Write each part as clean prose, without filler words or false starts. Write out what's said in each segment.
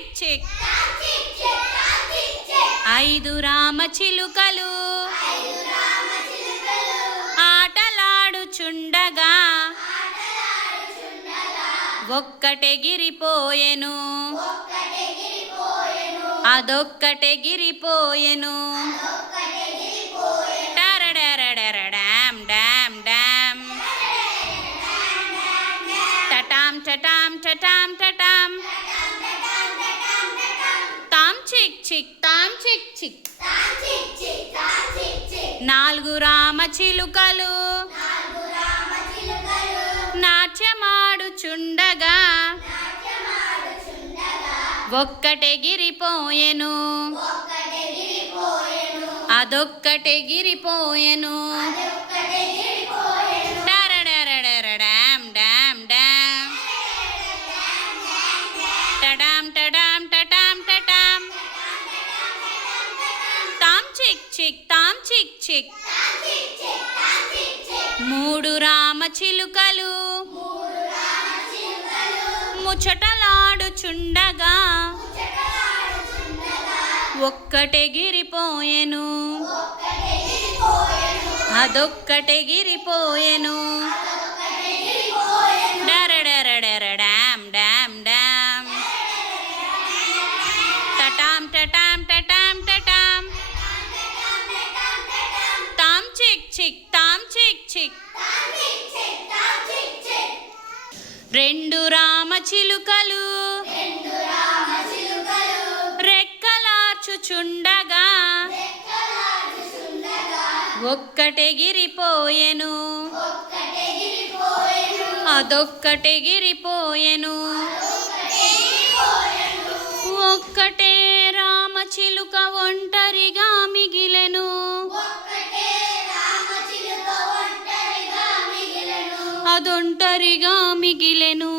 చిక్ చిక్ ఐదు రామచిలుకలు ఆటలాడుచుండగా ఒక్కటెగిరిపోయెను అదొక్కటెగిరిపోయెను టరడరడరడాం dam dam టటాం టటాం టటాం టటాం తాం చిక్ చిక్ తాం చిక్ చిక్ నాలుగు రామచిలుకలు నాట్యమాడుచుండగా ఒక్కటెగిరిపోయెను అదొక్కటెగిరిపోయెను టరడరడరడాం డాం డాం టడాం టడాం టటాం టటాం తాం చిక్ చిక్ తాం చిక్ చిక్ మూడు రామచిలుకలు ముచ్చటలాడుచుండగా ఒక్కటెగిరిపోయెను అదొక్కటెగిరిపోయెను డరడరడరడాం డాం డాం టటాం టటాం టటాం టటాం తాం చిక్ చిక్ తాం చిక్ చిక్ రెండు రామచిలుకలు రెక్కలార్చుచుండగా ఒక్కటెగిరిపోయెను అదొక్కటెగిరిపోయెను ఒక్కటే రామచిలుక ఒంటరిగా మిగిలెను అదొంటరిగా మిగిలెను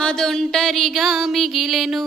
అదొంటరిగా మిగిలెను